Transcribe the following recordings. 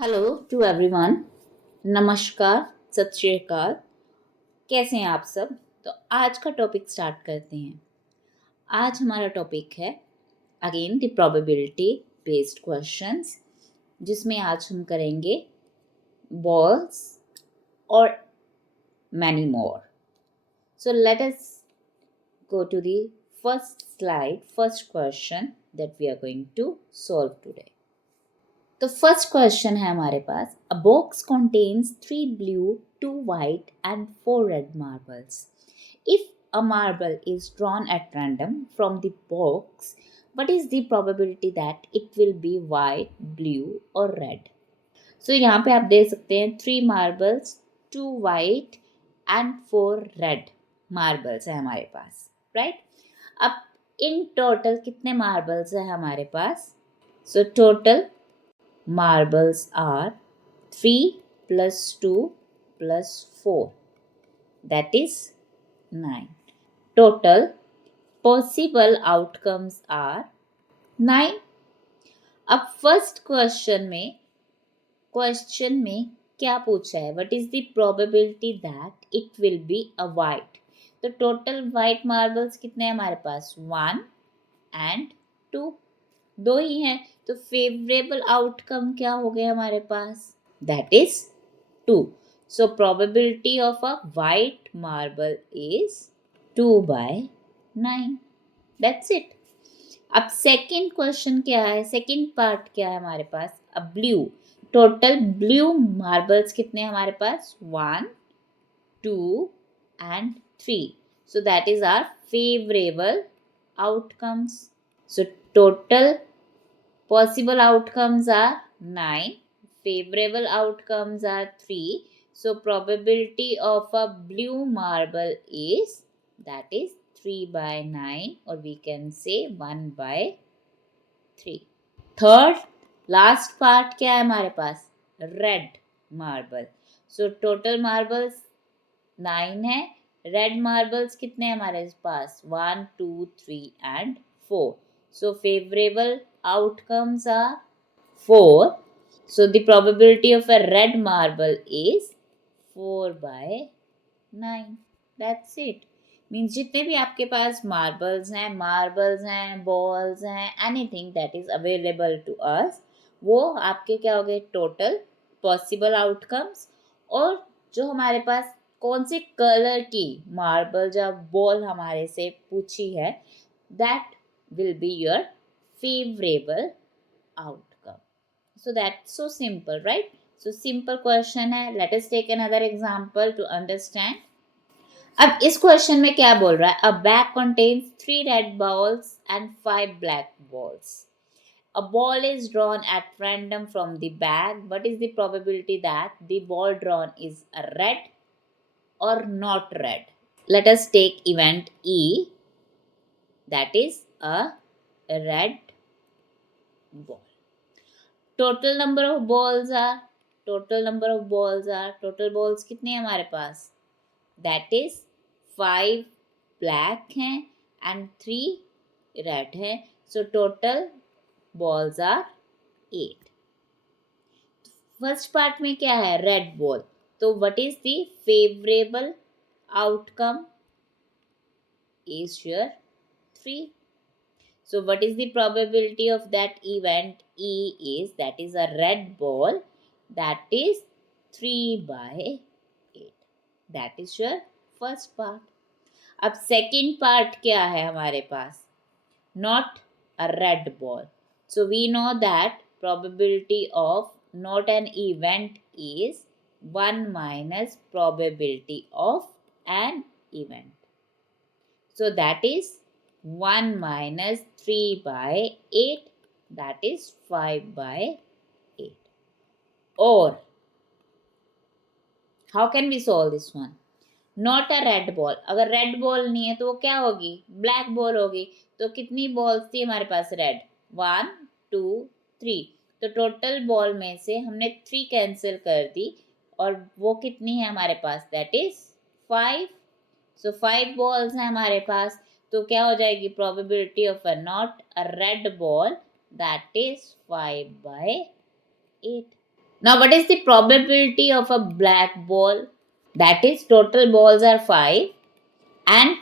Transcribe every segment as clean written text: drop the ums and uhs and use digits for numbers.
Hello to everyone. नमस्कार, सत श्री अकाल। कैसे हैं आप सब? तो आज का टॉपिक स्टार्ट करते हैं। आज हमारा टॉपिक है again the probability based questions, जिसमें आज हम करेंगे बॉल्स और many more. So let us go to the first question that we are going to solve today. तो फर्स्ट क्वेश्चन है हमारे पास, अ box contains 3 blue, 2 white and 4 red marbles. If a marble is drawn at random from the box, what is the probability that it will be white, blue or red? So यहाँ पे आप देख सकते हैं 3 marbles, 2 white and 4 red marbles है हमारे पास, right? अब in total कितने marbles है हमारे पास? So total marbles are 3 plus 2 plus 4, that is 9. Total possible outcomes are 9. अब फर्स्ट क्वेश्चन में क्या पूछा है? What is the probability that it will be a white? तो टोटल वाइट मार्बल्स कितने हैं हमारे पास? 1 एंड 2, दो ही हैं। तो फेवरेबल आउटकम क्या हो गया हमारे पास? That is 2. So probability of a white marble is 2/9. That's it. अब सेकंड क्वेश्चन क्या है? सेकंड पार्ट क्या है हमारे पास? A blue. Total blue marbles कितने हैं हमारे पास? 1, 2 and 3. So that is our favorable outcomes. So total possible outcomes are 9, favorable outcomes are 3. So probability of a blue marble is, that is 3/9, or we can say 1/3. Third last part क्या है हमारे पास? Red marble. So total marbles 9 है, red marbles कितने हैं हमारे पास? 1, 2, 3 and 4. So favorable outcomes are 4. So the probability of a red marble is 4/9. That's it. Means जितने भी आपके पास मार्बल्स हैं, बॉल्स हैं, anything that is available to us, वो आपके क्या हो गए? Total possible outcomes. और जो हमारे पास कौन से कलर की मार्बल या बॉल हमारे से पूछी है, that will be your favorable outcome. So that's so simple, right? So simple question है. Let us take another example to understand. अब इस क्वेश्चन में क्या बोल रहा है? A bag contains 3 red balls and 5 black balls. A ball is drawn at random from the bag. What is the probability that the ball drawn is a red or not red? Let us take event E, that is a red ball. Total number of balls are, total balls कितने हैं हमारे पास? That is 5 black हैं and 3 red हैं. So total balls are 8. First part में क्या है? Red ball. तो what is the favorable outcome? Is here 3. So what is the probability of that event E is, that is a red ball, that is 3/8. That is your first part. अब second part क्या है हमारे पास? Not a red ball. So we know that probability of not an event is 1 minus probability of an event. So that is 1 minus 3/8, that is 5/8. Or how can we solve this one? Not a red ball. अगर red ball नहीं है तो वो क्या होगी? Black ball होगी. तो कितनी बॉल्स थी हमारे पास रेड? 1, 2, 3. तो टोटल बॉल में से हमने 3 कैंसिल कर दी, और वो कितनी है हमारे पास? That is 5. सो 5 बॉल्स हैं हमारे पास. तो क्या हो जाएगी? Probability of a not a red ball, that is 5/8. Now, what is the probability of a black ball? That is, total balls are 5 and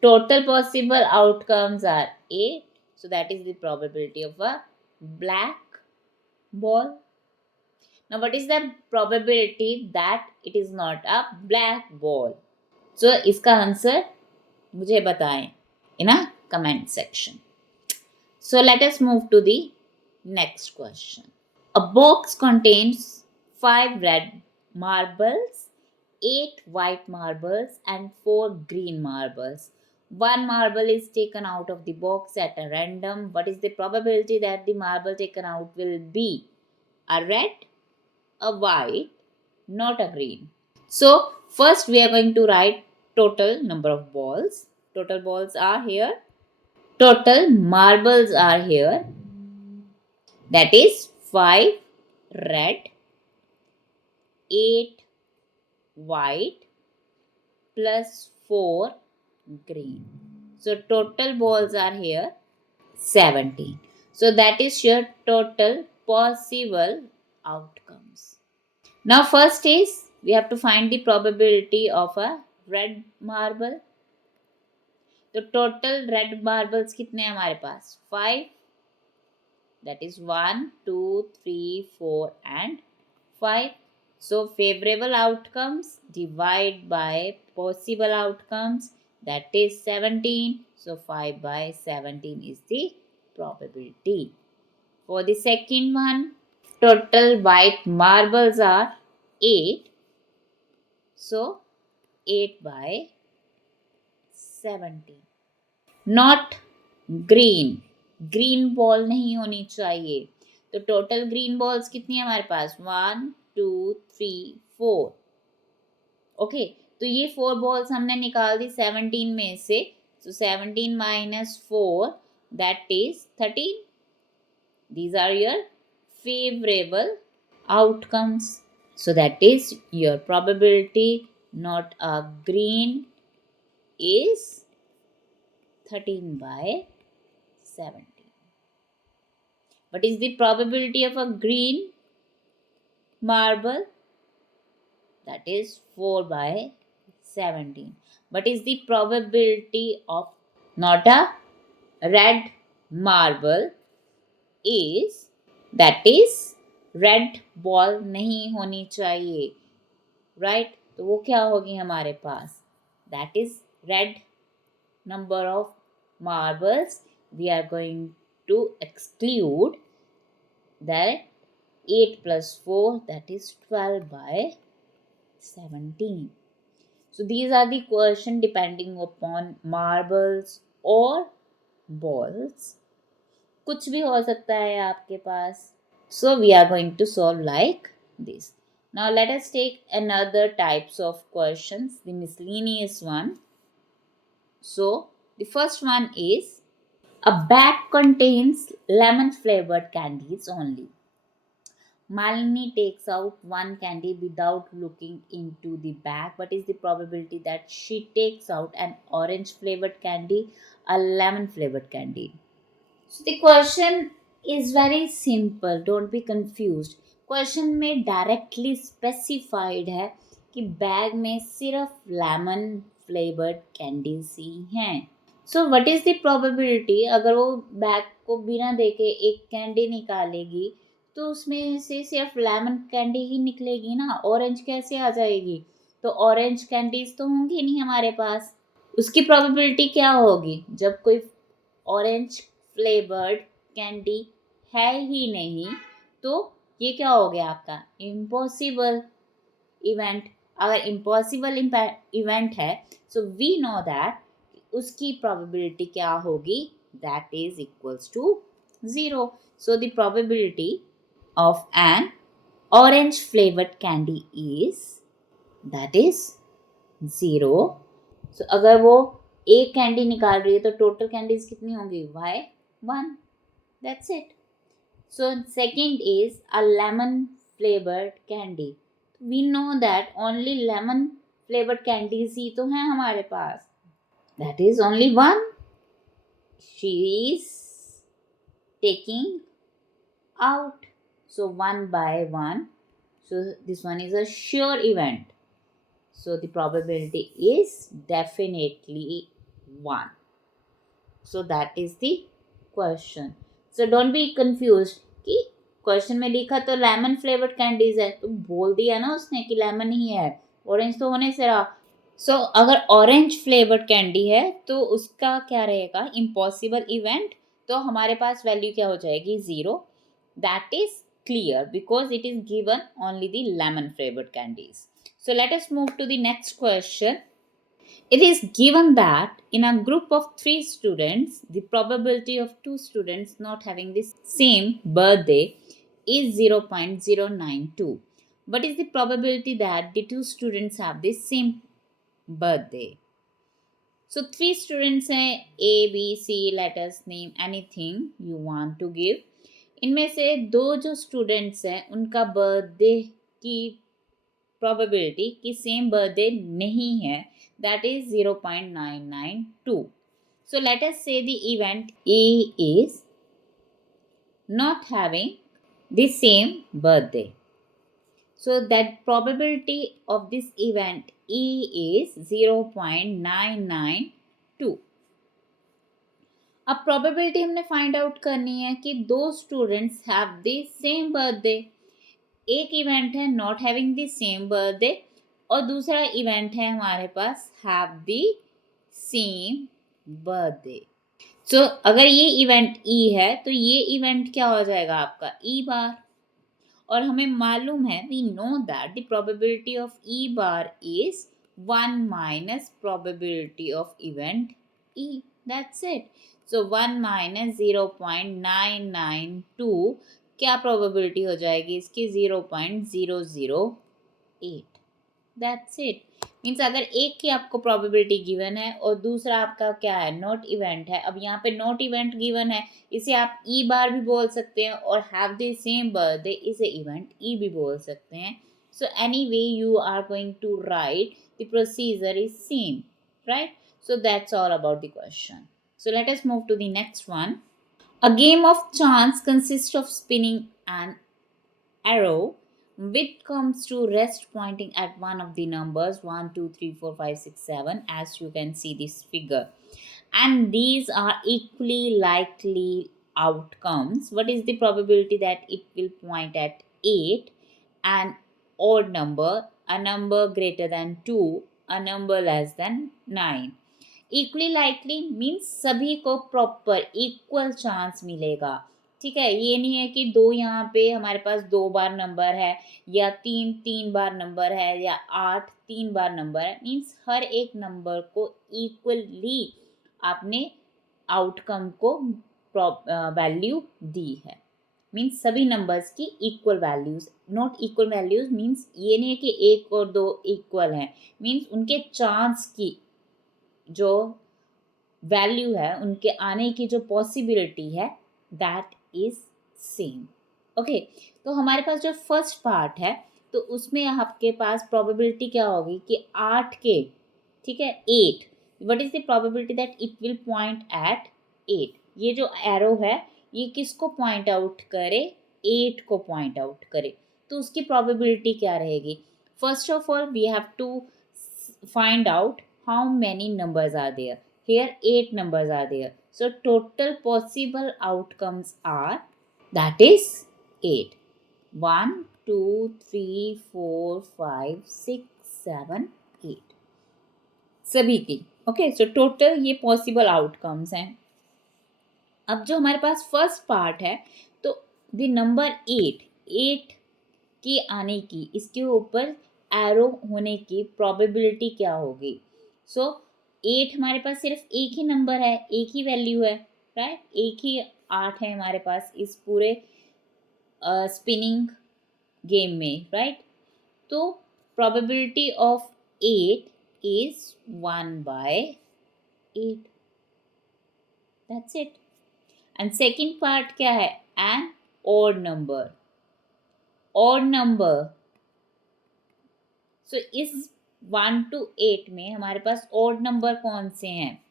total possible outcomes are 8. So, that is the probability of a black ball. Now, what is the probability that it is not a black ball? So, इसका answer मुझे बताएं in a comment section. So, let us move to the next question. A box contains 5 red marbles, 8 white marbles, and 4 green marbles. One marble is taken out of the box at a random. What is the probability that the marble taken out will be a red, a white, not a green? So, first we are going to write total number of balls. Total balls are here. Total marbles are here. That is 5 red, 8 white plus 4 green. So total balls are here 17. So that is your total possible outcomes. Now first is we have to find the probability of a red marble. तो total red marbles कितने हैं हमारे पास 5. That is 1, 2, 3, 4 and 5. So favorable outcomes divide by possible outcomes, that is 17. So 5 by 17 is the probability. For the second one, total white marbles are 8. So 8 by 17. Not green. Green ball नहीं होनी चाहिए. तो total green balls कितनी है हमारे पास 1, 2, 3, 4. Okay, तो ये 4 बॉल्स हमने निकाल दी 17 में से. So 17 minus 4, that is 13. These are your favorable outcomes. So that is your probability not a green is 13 by 17. What is the probability of a green marble? That is 4 by 17. What is the probability of not a red marble is, that is red ball नहीं होनी चाहिए, right? तो वो क्या होगी हमारे पास? That is red number of marbles. We are going to exclude that 8 plus 4, that is 12 by 17. So these are the question depending upon marbles or balls. कुछ भी हो सकता है आपके पास. So we are going to solve like this. Now let us take another types of questions, the miscellaneous one. So the first one is, a bag contains lemon flavored candies only. Malini takes out one candy without looking into the bag. What is the probability that she takes out an orange flavored candy, a lemon flavored candy? So the question is very simple. Don't be confused. Question में directly specified है कि bag में सिर्फ lemon flavoured candies ही हैं. So what is the probability, अगर वो bag को बिना देखे एक कैंडी निकालेगी तो उसमें से सिर्फ लेमन कैंडी ही निकलेगी ना, ऑरेंज कैसे आ जाएगी? तो ऑरेंज कैंडीज तो होंगी नहीं हमारे पास. उसकी प्रोबेबिलिटी क्या होगी? जब कोई ऑरेंज फ्लेवर्ड कैंडी है ही नहीं तो ये क्या हो गया आपका इम्पॉसिबल इवेंट. अगर इम्पॉसिबल इवेंट है सो वी नो दैट उसकी प्रोबेबिलिटी क्या होगी, that is equals to 0. So the probability of an orange flavoured candy is, that is 0. सो अगर वो एक कैंडी निकाल रही है तो टोटल कैंडीज कितनी होंगी? वाई 1. That's it. So second is a lemon flavoured candy. We know that only lemon flavoured candies ही तो हैं हमारे पास. That is only 1. She is taking out. So 1 by 1 So this one is a sure event. So the probability is definitely 1. So that is the question. So don't be confused कि question में लिखा तो lemon flavoured candies है, तो बोल दिया ना उसने कि लेमन ही है, ऑरेंज तो होने से रहा. सो अगर ऑरेंज फ्लेवर्ड कैंडी है तो उसका क्या रहेगा, इम्पॉसिबल इवेंट. तो हमारे पास वैल्यू क्या हो जाएगी, 0. That is clear because it is given only the lemon flavoured candies. So let us move to the next question. It is given that in a group of 3 students, the probability of 2 students not having the same birthday is 0.092. What is the probability that the 2 students have the same birthday? So 3 students हैं, A, B, C, let us name anything you want to give. इनमें से 2 जो students हैं उनका birthday की probability कि same birthday नहीं है, that is 0.992. So let us say the event A is not having the same birthday. So that probability of this event E is 0.992. अब probability हमने find out करनी है कि 2 students have the same birthday. एक event है not having the same birthday और दूसरा event है हमारे पास हैव द सेम बर्थडे. सो अगर ये इवेंट ई है तो ये इवेंट क्या हो जाएगा आपका ई बार. और हमें मालूम है we know that the probability of E bar is 1 minus probability of event E. That's it. So 1 minus 0.992 क्या प्रोबेबिलिटी हो जाएगी इसकी, 0.008. That's it. मीन्स अगर एक की आपको प्रोबेबिलिटी गिवन है और दूसरा आपका क्या है, नॉट इवेंट है. अब यहाँ पे नॉट इवेंट गिवन है, इसे आप ई बार भी बोल सकते हैं और हैव द सेम बर्थडे इसे इवेंट ई भी बोल सकते हैं. So anyway you are going to write the procedure is same, right. So that's all about the question. So let us move to the next one. A game of chance consists of spinning an arrow which comes to rest pointing at one of the numbers 1, 2, 3, 4, 5, 6, 7, as you can see this figure. And these are equally likely outcomes. What is the probability that it will point at 8, an odd number, a number greater than 2, a number less than 9? Equally likely means सभी को proper equal chance मिलेगा. ठीक है, ये नहीं है कि 2 यहाँ पे हमारे पास 2 बार नंबर है या 3 बार नंबर है या 8 3 बार नंबर है. मीन्स हर एक नंबर को इक्वली आपने आउटकम को वैल्यू दी है. मीन्स सभी नंबर्स की equal values. Not equal values means ये नहीं है कि 1 और 2 इक्वल हैं. मीन्स उनके चांस की जो वैल्यू है, उनके आने की जो पॉसिबिलिटी है, दैट इज सेम. ओके, तो हमारे पास जो फर्स्ट पार्ट है तो उसमें आपके पास प्रोबेबिलिटी क्या होगी कि 8 के, ठीक है, 8. What is the probability that it will point at 8? ये जो एरो है ये किसको पॉइंट आउट करे, 8 को पॉइंट आउट करे. तो उसकी प्रोबेबिलिटी क्या रहेगी? First of all we have to find out how many numbers are there. Here 8 numbers are there. So total possible outcomes are, that is 8. 1, 2, 3, 4, 5, 6, 7, 8 सभी की. ओके, सो टोटल ये पॉसिबल आउटकम्स हैं. अब जो हमारे पास फर्स्ट पार्ट है तो the number 8 की आने की, इसके ऊपर एरो होने की प्रोबेबिलिटी क्या होगी? सो 8 हमारे पास सिर्फ एक ही नंबर है, एक ही वैल्यू है, राइट. एक ही 8 है हमारे पास इस पूरे स्पिनिंग गेम में, राइट. तो probability of 8 is 1/8. That's it. And second part क्या है? An odd number. Odd number. So इस 1 to 8 में हमारे पास ऑड नंबर कौन से हैं?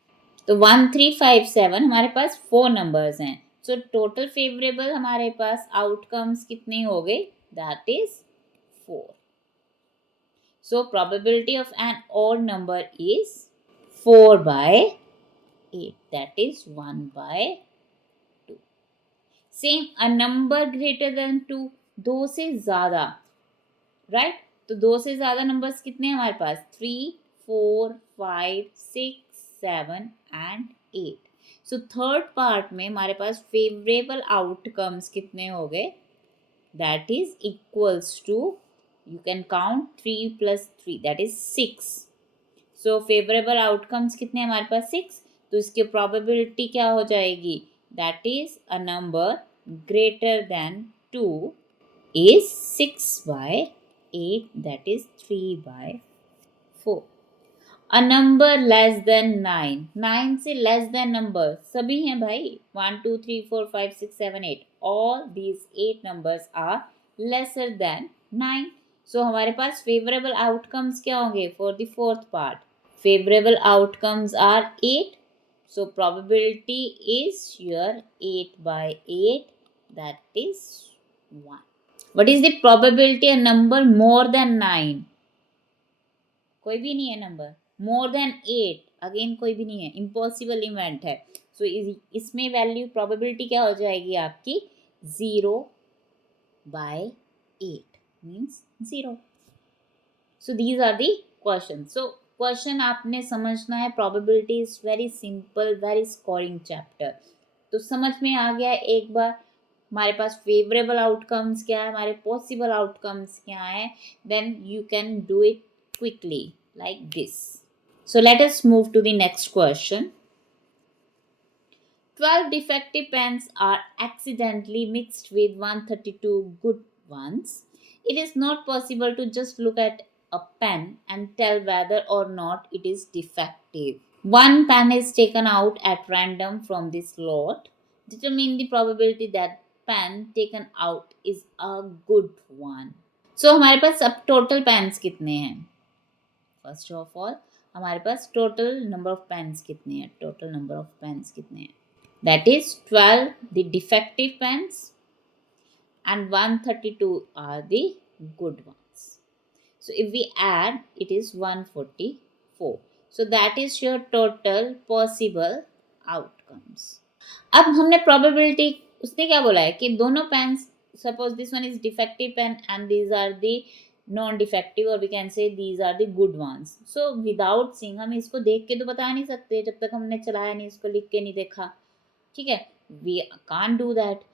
तो 1, 3, 5, 7 हमारे पास 4 नंबर्स हैं. टोटल फेवरेबल हमारे पास आउटकम्स कितने हो गए? That is 4. So probability of an odd number is 4 by 8. That is 1 by 2. Same, a number greater than 2, दो से ज़्यादा, राइट? तो दो से ज़्यादा नंबर्स कितने हैं हमारे पास? 3, 4, 5, 6, 7 एंड 8. सो थर्ड पार्ट में हमारे पास फेवरेबल आउटकम्स कितने हो गए? That is equals to, you can count 3 + 3, that is 6. So favourable outcomes कितने हमारे पास? 6. तो इसकी प्रोबेबिलिटी क्या हो जाएगी? That is a number greater than 2 is 6 by 8, that is 3 by 4. A number less than 9, 9 से less than number सभी हैं भाई, 1 2 3 4 5 6 7 8, all these 8 numbers are lesser than 9. So हमारे पास favorable outcomes क्या होंगे for the fourth part? Favorable outcomes are 8. So probability is here 8 by 8, that is 1. What is the probability a number more than 9? कोई भी नहीं है number. More than 8, again कोई भी नहीं है, इम्पॉसिबल इवेंट है. सो इसमें वैल्यू प्रोबेबिलिटी क्या हो जाएगी आपकी? 0 by 8 means 0. So these are the question. So question आपने समझना है. Probability is very simple, very scoring chapter. तो समझ में आ गया एक बार हमारे पास फेवरेबल आउटकम्स क्या है, हमारे पॉसिबल आउटकम्स क्या है. Then you can do it quickly like this. So let us move to the next question. 12 defective pens are accidentally mixed with 132 good ones. It is not possible to just look at a pen and tell whether or not it is defective. One pen is taken out at random from this lot. Determine the probability that pen taken out is a good one. So हमारे पास अब total pens कितने हैं? First of all हमारे पास total number of pens कितने हैं? Total number of pens कितने हैं? That is 12 the defective pens and 132 are the good ones. So if we add, it is 144. So that is your total possible outcomes. अब हमने probability, उसने क्या बोला है कि दोनों pens, suppose this one is defective pen and these are the non-defective, or we can say these are the good ones. So without seeing, हम इसको देख के तो बता नहीं सकते जब तक हमने चलाया नहीं, इसको लिख के नहीं देखा, ठीक है? We can't do that.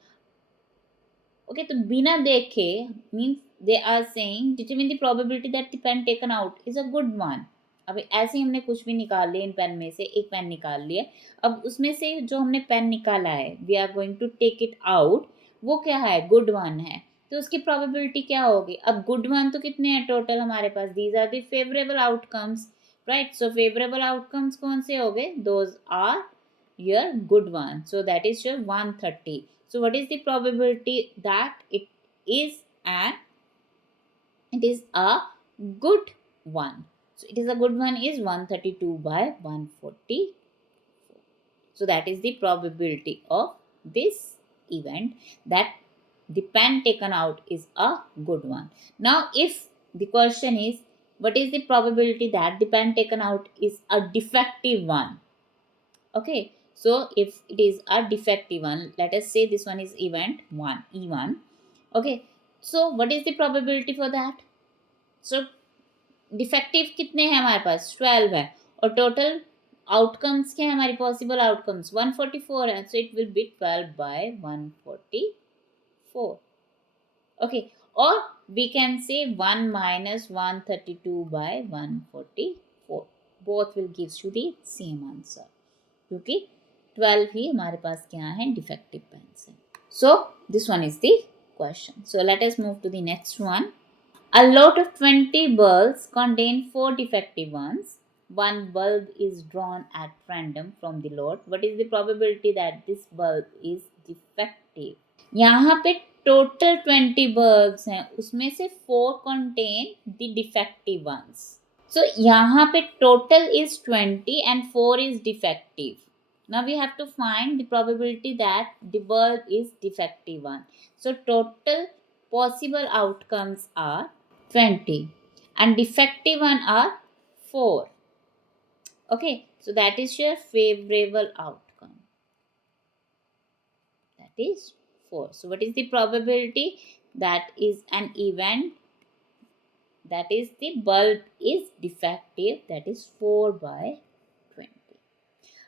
Okay, तो बिना देखे means they are saying determine the probability that the pen taken out is a good one. अब ऐसे ही हमने कुछ भी निकाल लिया, इन पेन में से एक पेन निकाल लिया. अब उसमें से जो हमने पेन निकाला है, we are going to take it out, वो क्या है? गुड वन है. तो उसकी प्रोबेबिलिटी क्या होगी? अब गुड वन तो कितने हैं टोटल हमारे पास? These are the favourable outcomes, right? So favourable outcomes कौन से हो गए? Those are your good one. So that is your 130. So what is the probability that it is a good one? So it is a good one is 132 by 144. So that is the probability of this event, that the pen taken out is a good one. Now if the question is, what is the probability that the pen taken out is a defective one? Okay, so if it is a defective one, let us say this one is event 1, E1. Okay, so what is the probability for that? So defective कितने हैं हमारे पास? 12 है. और total outcomes क्या है हमारी possible outcomes? 144 है. So it will be 12 by 144. Okay, or we can say 1 minus 132 by 144. Both will gives you the same answer, क्योंकि 12 ही हमारे पास क्या है? डिफेक्टिव पेन्स है. So this one is the question. So let us move to the next one. A lot of 20 bulbs contain 4 defective ones. One bulb is drawn at random from the lot. What is the probability that this bulb is defective? यहाँ पे total 20 bulbs हैं, उसमें से 4 contain the defective ones. So यहाँ पे total is 20 and 4 is defective. Now we have to find the probability that the bulb is defective one. So total possible outcomes are 20, and defective one are 4. Okay, so that is your favorable outcome. That is 4. So what is the probability? That is an event, that is the bulb is defective, that is 4/20.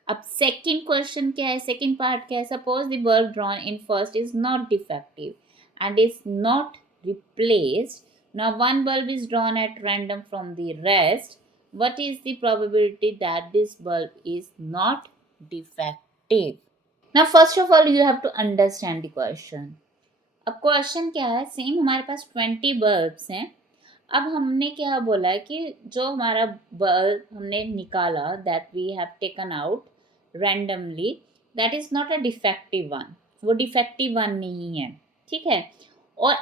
अब second question क्या है, second part क्या है? Suppose the bulb drawn in first is not defective and is not replaced. Now one bulb is drawn at random from the rest. What is the probability that this bulb is not defective? Now first of all you have to understand the question. अब question क्या है, same हमारे पास 20 bulbs हैं. अब हमने क्या बोला है कि जो हमारा बल्ब हमने निकाला, that we have taken out randomly, that is not a defective one. वो डिफेक्टिव वन नहीं है, ठीक है. और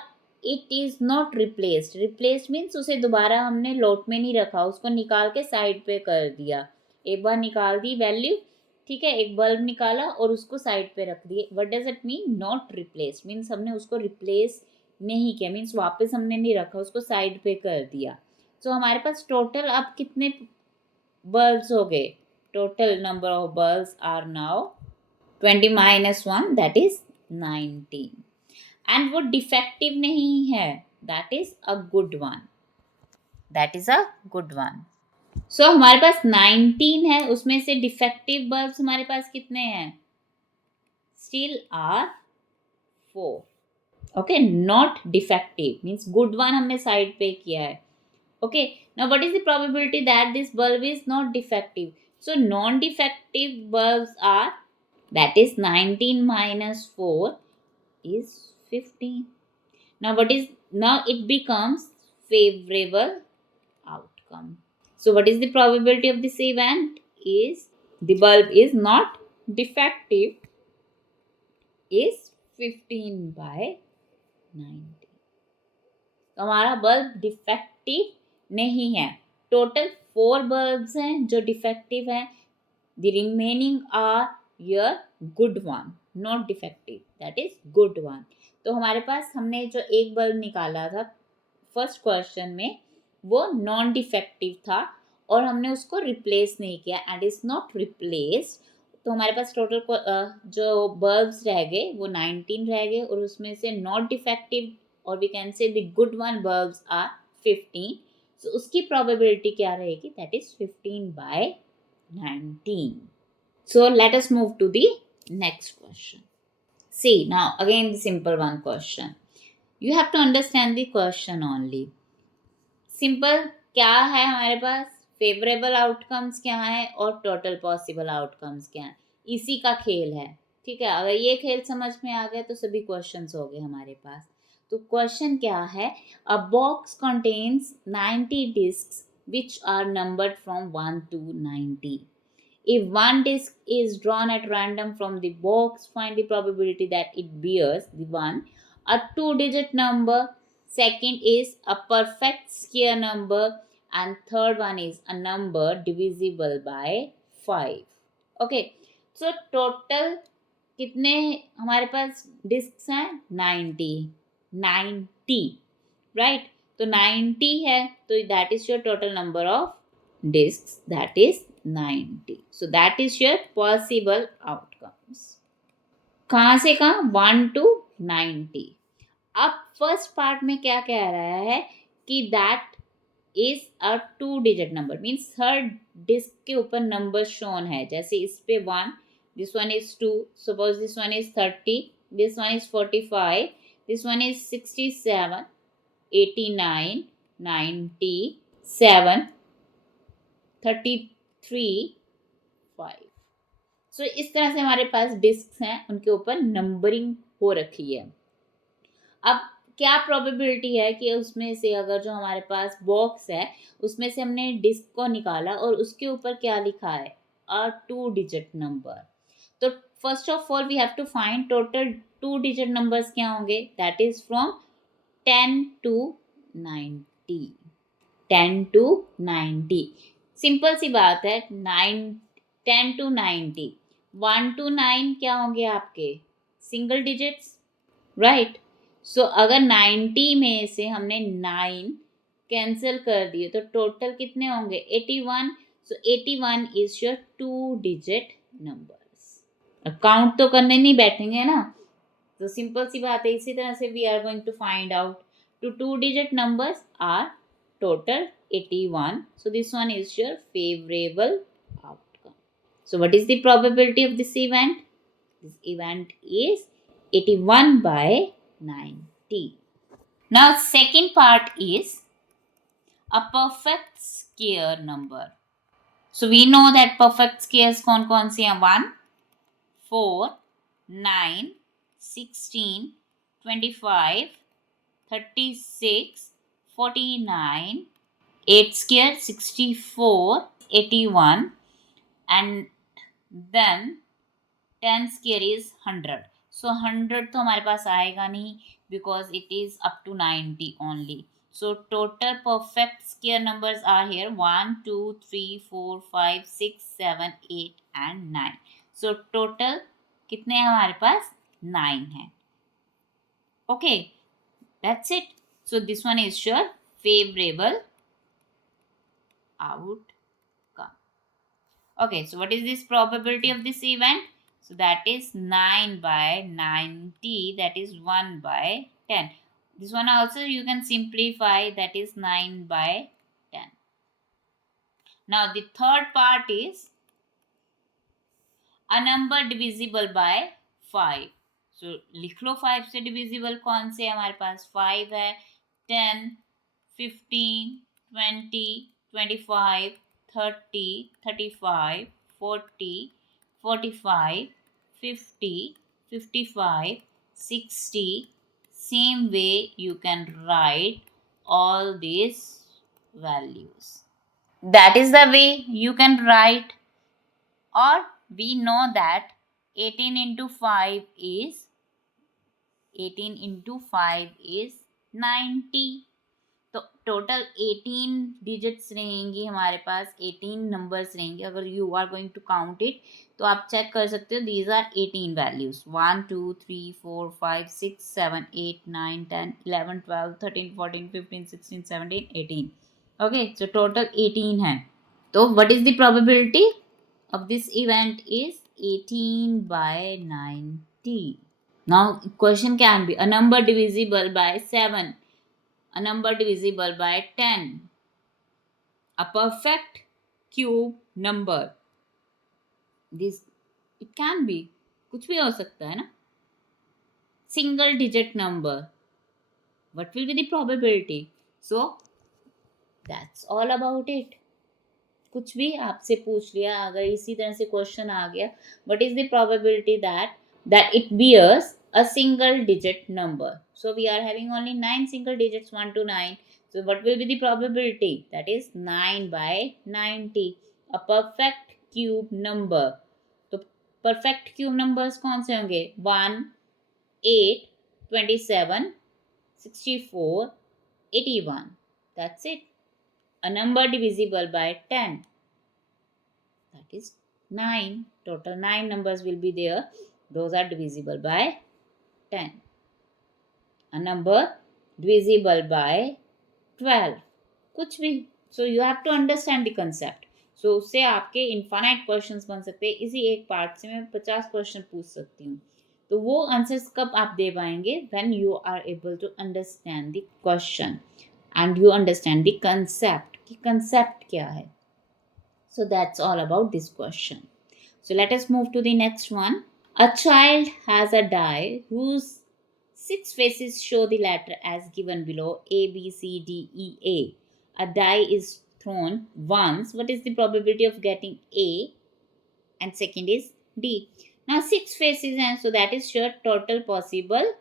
it is not replaced. Replaced means उसे दोबारा हमने लोट में नहीं रखा, उसको निकाल के साइड पे कर दिया. एक बार निकाल दी वैल्यू, ठीक है, एक बल्ब निकाला और उसको साइड पे रख दिए. What does it mean? Not replaced means हमने उसको रिप्लेस नहीं किया, मीन्स वापस हमने नहीं रखा, उसको साइड पे कर दिया. सो हमारे पास टोटल अब कितने बल्ब्स हो गए? Total number of bulbs are now 20 minus 1, that is 19. And वो डिफेक्टिव नहीं है, that is a good one. That is a good one. So हमारे पास 19 है, उसमें से डिफेक्टिव बल्ब्स हमारे पास कितने हैं? Still are 4. Okay, not defective means good one हमने साइड पे किया है. Okay, now what is the probability that this bulb is not defective? So non defective bulbs are, that is 19 minus 4 is 15. Now what is, now it becomes favorable outcome. So what is the probability of this event? Is the bulb is not defective is 15/90. तो हमारा bulb defective नहीं है. Total 4 bulbs हैं जो defective हैं. The remaining are your good one, not defective, that is good one. तो हमारे पास हमने जो एक बल्ब निकाला था फर्स्ट क्वेश्चन में, वो नॉन डिफेक्टिव था और हमने उसको रिप्लेस नहीं किया एंड इज नॉट रिप्लेस्ड. तो हमारे पास टोटल जो बल्ब्स रह गए वो 19 रह गए और उसमें से नॉट डिफेक्टिव और we can say the good one bulbs are 15. So उसकी प्रोबेबिलिटी क्या रहेगी? That is 15/19. So let us move to the next question. See, now again the simple one question. You have to understand the question only. Simple क्या है हमारे पास? Favourable outcomes क्या है और टोटल पॉसिबल आउटकम्स क्या है, इसी का खेल है. ठीक है, अगर ये खेल समझ में आ गया तो सभी क्वेश्चंस हो गए हमारे पास. तो क्वेश्चन क्या है? अ box contains 90 discs which are numbered from 1 to 90. If one disc is drawn at random from the box, find the probability that it bears the one, a 2-digit number, second is a perfect square number, and third one is a number divisible by 5. Okay, so total कितने हमारे पास discus हैं? 90 right. तो 90 है तो that is your total number of discs, that is 90. So that is your possible outcomes. कहाँ से कहाँ? 1 to 90. अब फर्स्ट पार्ट में क्या कह रहा है कि that is a 2-digit number, means third disc के ऊपर नंबर शोन है. जैसे इस पे 1, this one is 2, suppose this one is 30, this one is 45, this one is 67, 89, 97, 33, 5. So इस तरह से हमारे पास डिस्क हैं, उनके ऊपर नंबरिंग हो रखी है. अब क्या प्रोबेबिलिटी है कि उसमें से अगर जो हमारे पास बॉक्स है उसमें से हमने डिस्क को निकाला और उसके ऊपर क्या लिखा है? A 2-digit number. तो first of all we have to find total 2-digit numbers क्या होंगे. That is from 10 to 90. 10 to 90. Simple सी बात है. 10 to 90, 1 to 9 क्या होंगे आपके? Single digits, right. सो अगर 90 में से हमने 9 कैंसिल कर दिए तो टोटल कितने होंगे 81. सो 81 is your 2-digit numbers. Count तो करने नहीं बैठेंगे ना, तो सिंपल सी बात है. इसी तरह से we are going to find out two 2-digit numbers are total 81. So this one is your favorable outcome. So what is the probability of this event? This event is 81 by 90. Now second part is a perfect square number. So we know that perfect squares कौन कौन से हैं? 1, 4, 9, 16, 25, 36, 49, 8 square 64, 81, and then 10 square is 100. So 100 तो हमारे पास आएगा नहीं because it is up to 90 only. So total perfect square numbers are here 1, 2, 3, 4, 5, 6, 7, 8 and 9. So total कितने हैं हमारे पास? 9 हैं. Okay, that's it. So this one is your favorable outcome. Okay, so what is this probability of this event? So that is 9 by 90, that is 1 by 10. This one also you can simplify, that is 9 by 10. Now the third part is a number divisible by 5. So लिख लो 5 से divisible कौन से हमारे पास 5 है 10, 15, 20, 25, 30, 35, 40, 45, 50, 55, 60. Same way you can write all these values. That is the way you can write. Or we know that 18 into 5 is 90. तो total 18 digits रहेंगी हमारे पास, 18 numbers रहेंगे. अगर you are going to count it तो आप चेक कर सकते हो. These are 18 values 1 2 3 4 5 6 7 8 9 10 11 12 13 14 15 16 17 18. Okay, so total 18 है. तो what is the probability of this event is 18 by 90. Now question can be a number divisible by 7, a number divisible by 10, a perfect cube number. This it can be कुछ भी हो सकता है ना. Single digit number, what will be the probability? So that's all about it. कुछ भी आपसे पूछ लिया, अगर इसी तरह से क्वेश्चन आ गया, what is the probability that it bears a single digit number? So we are having only 9 single digits 1 to 9. So what will be the probability? That is 9 by 90. A perfect cube number. तो perfect cube numbers कौन से होंगे? 1, 8, 27, 64, 81. That's it. A number divisible by 10, that is 9. Total 9 numbers will be there. Those are divisible by 10. A number divisible by 12. कुछ भी. So you have to understand the concept. So उससे आपके infinite questions बन सकते हैं. इसी एक part से मैं 50 क्वेश्चन पूछ सकती हूँ. तो वो आंसर्स कब आप दे पाएंगे? When you are able to understand the question and you understand the concept. कि concept क्या है. So that's all about this question. So let us move to the next one. A child has a die whose 6 faces show the letter as given below A, B, C, D, E, A. A die is thrown once. What is the probability of getting A? And second is D. Now 6 faces and so that is your total possible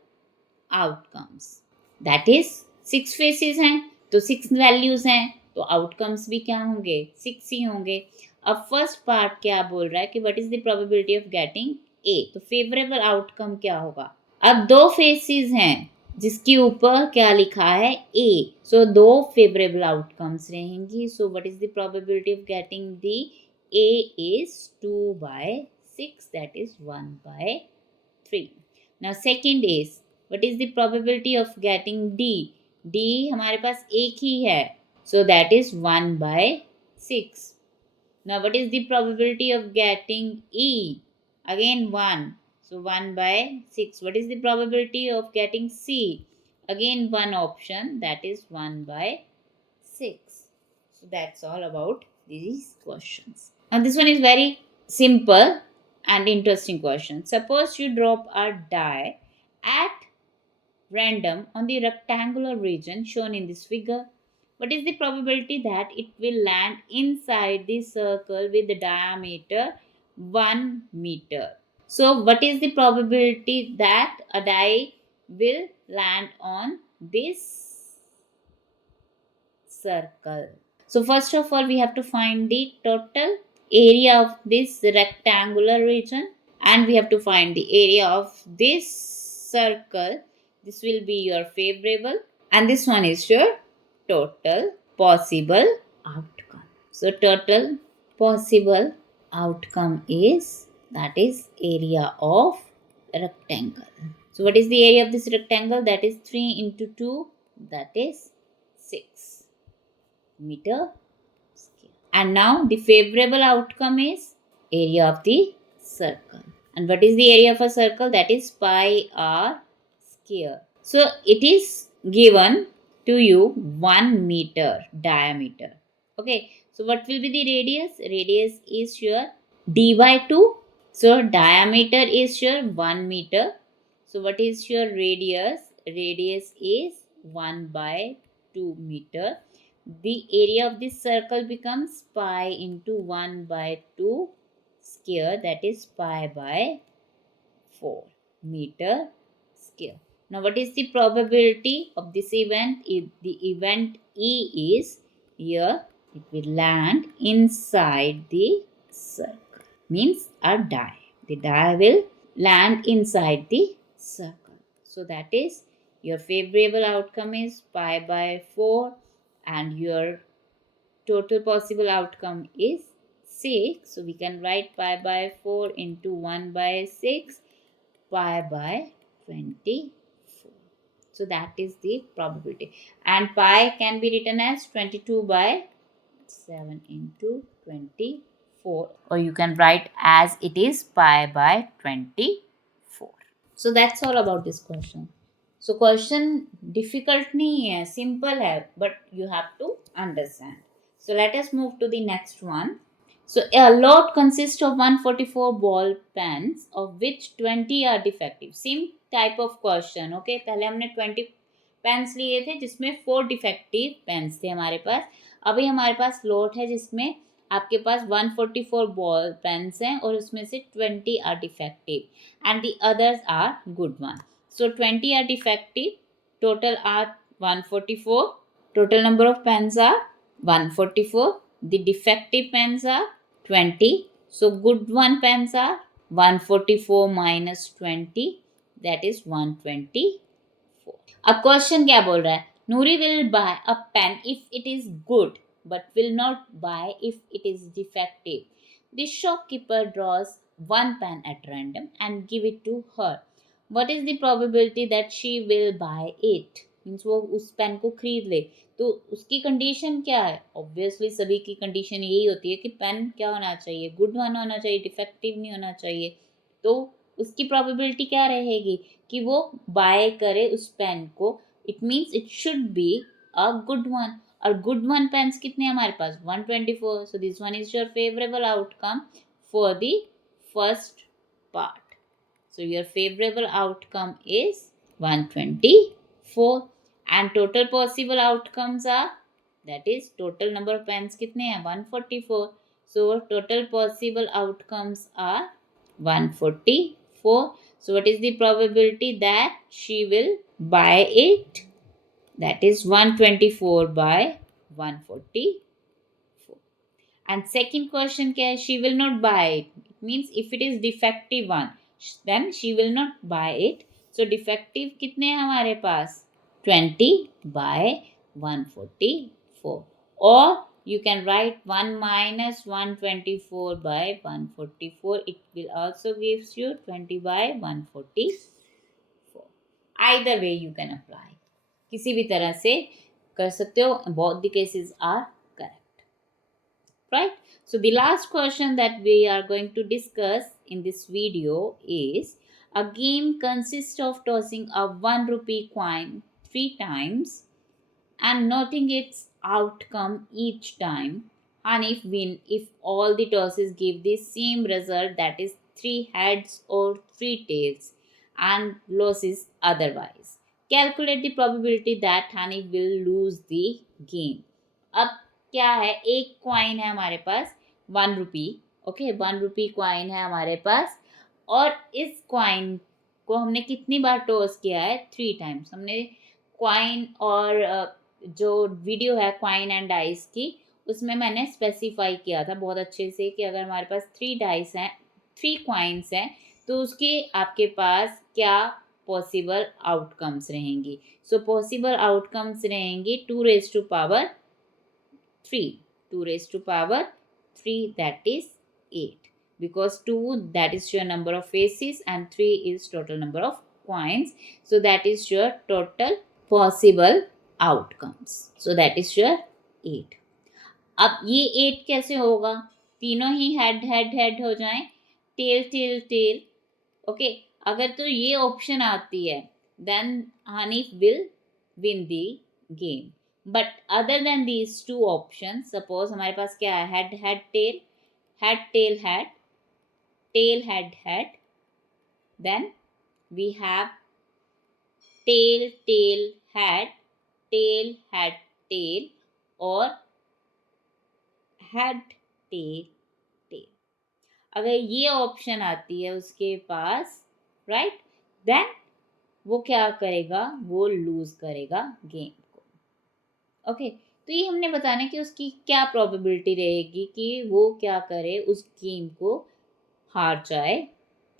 outcomes. That is 6 faces हैं तो 6 values हैं तो outcomes भी क्या होंगे? 6 ही होंगे. अब first part क्या बोल रहा है कि what is the probability of getting a. तो फेवरेबल आउटकम क्या होगा? अब 2 फेसेस हैं जिसके ऊपर क्या लिखा है? ए. सो 2 फेवरेबल आउटकम्स रहेंगी. So what is the probability of getting the A is 2 by 6, that is 1 by 3. Now second is what is the probability of getting D? D हमारे पास एक ही है, so that is 1/6. Now what is the probability of getting E? Again 1, so 1/6. What is the probability of getting C? Again one option, that is 1/6. So that's all about these questions. Now this one is very simple and interesting question. Suppose you drop a die at random on the rectangular region shown in this figure. What is the probability that it will land inside the circle with the diameter 1 meter? So, what is the probability that a die will land on this circle? So, first of all, we have to find the total area of this rectangular region, and we have to find the area of this circle. This will be your favorable, and this one is your total possible outcome. So total possible outcome is, that is area of rectangle. So what is the area of this rectangle? That is 3 into 2, that is 6 meter square. And now the favorable outcome is area of the circle. And what is the area of a circle? That is pi r square. So it is given to you 1 meter diameter. Okay. So what will be the radius? Radius is your d by 2. So diameter is your 1 meter. So what is your radius? Radius is 1 by 2 meter. The area of this circle becomes pi into 1 by 2 square, that is pi by 4 meter square. Now what is the probability of this event? If the event E is here, it will land inside the circle. Means a die. The die will land inside the circle. So that is your favorable outcome is pi by 4, and your total possible outcome is 6. So we can write pi by 4 into 1 by 6, pi by 24. So that is the probability. And pi can be written as 22 by 7 into 24. Or you can write as it is pi by 24. So that's all about this question. So question difficult नहीं है, simple है, but you have to understand. So let us move to the next one. So a lot consists of 144 ball pens, of which 20 are defective. Same type of question. Okay, पहले हमने 20 pens लिए थे जिसमें 4 defective pens थे हमारे पास. अभी हमारे पास lot है जिसमें आपके पास 144 बॉल पेन्स हैं और उसमें से 20 are defective and the others are good one. So 20 are defective, total are 144. Total number of pens are 144. The defective pens are 20. So good one pens are 144 minus 20, that is 124. अब question क्या बोल रहा है? नूरी will buy a pen if it is good but will not buy if it is defective. The shopkeeper draws one pen at random and give it to her. What is the probability that she will buy it? Means वो उस pen को खरीद ले. तो उसकी condition क्या है? Obviously सभी की कंडीशन यही होती है कि पेन क्या होना चाहिए, गुड वन होना चाहिए, डिफेक्टिव नहीं होना चाहिए. तो उसकी प्रोबेबिलिटी क्या रहेगी कि वो बाय करे उस पेन को. It means it should be a good one. और गुड वन पेन्स कितने हमारे पास? 124. सो this one is your favourable outcome for the first part. So your favorable outcome is 124, and total possible outcomes are, that is total number of pens कितने हैं? 144. So total possible outcomes are 144. So what is the probability that she will buy it? That is 124 by 144. And second question क्या है? She will not buy it. It means if it is defective one, then she will not buy it. So defective कितने हैं हमारे पास? 20 by 144. Or you can write 1 minus 124 by 144. It will also gives you 20 by 144. Either way you can apply. किसी भी तरह से कर सकते हो. both the cases are correct, right? So the last question that we are going to discuss in this video is, a game consists of tossing a 1 rupee coin 3 times and noting its outcome each time. Hanif win if all the tosses give the same result, that is 3 heads or 3 tails, and loses otherwise. Calculate the probability that Hanif will lose the game. अब क्या है, एक coin है हमारे पास 1 रुपी. Okay, 1 rupee coin है हमारे पास, और इस कॉइन को हमने कितनी बार टॉस किया है, 3 टाइम्स. हमने कॉइन और जो वीडियो है क्वाइन एंड डाइस की, उसमें मैंने स्पेसिफाई किया था बहुत अच्छे से कि अगर हमारे पास 3 डाइस हैं, 3 क्वाइंस हैं, तो उसके आपके पास क्या पॉसिबल आउटकम्स रहेंगी. सो पॉसिबल आउटकम्स रहेंगी 2 raised to power 3, 2 raised to power 3, that is 8, because 2 that is your number of faces and 3 is total number of coins, so that is your total possible outcomes. So that is your 8. अब ये 8 कैसे होगा, तीनों ही head head head हो जाएं, tell tell tell. Okay, अगर तो ये ऑप्शन आती है then Hanif will win the game. But other than these 2 option, suppose हमारे पास क्या है, head head tail, head tail head, tail head head, then we have tail tail head, tail head tail, और head tail tail. अगर ये option आती है उसके पास, राइट, देन वो क्या करेगा, वो लूज करेगा गेम को. ओके, तो ये हमने बताना कि उसकी क्या प्रोबेबिलिटी रहेगी कि वो क्या करे, उस गेम को हार जाए,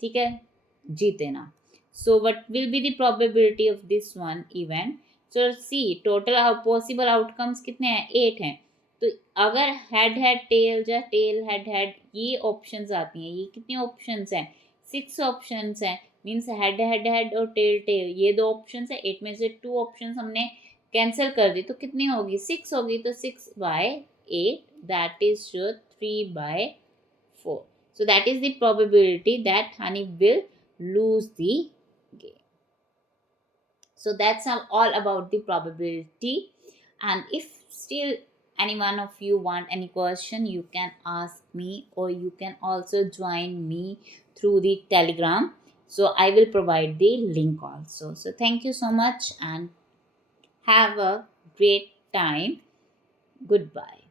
ठीक है, जीते ना. So what will be the probability of this one event? So see, total possible outcomes कितने हैं, 8 हैं. तो अगर हेड हेड टेल या टेल हेड हेड ये ऑप्शंस आती हैं, ये कितनी ऑप्शंस हैं, 6 ऑप्शंस हैं. मीन्स हेड हेड हेड और टेल टेल ये 2 ऑप्शंस हैं. 8 में से 2 ऑप्शंस हमने कैंसिल कर दी, तो कितनी होगी, 6 होगी. तो 6/8, that is your 3/4. So that is the probability that Hanif will lose the game. So that's all about the probability. And if still any one of you want any question, you can ask me, or you can also join me through the Telegram. So I will provide the link also. So thank you so much and have a great time. Goodbye.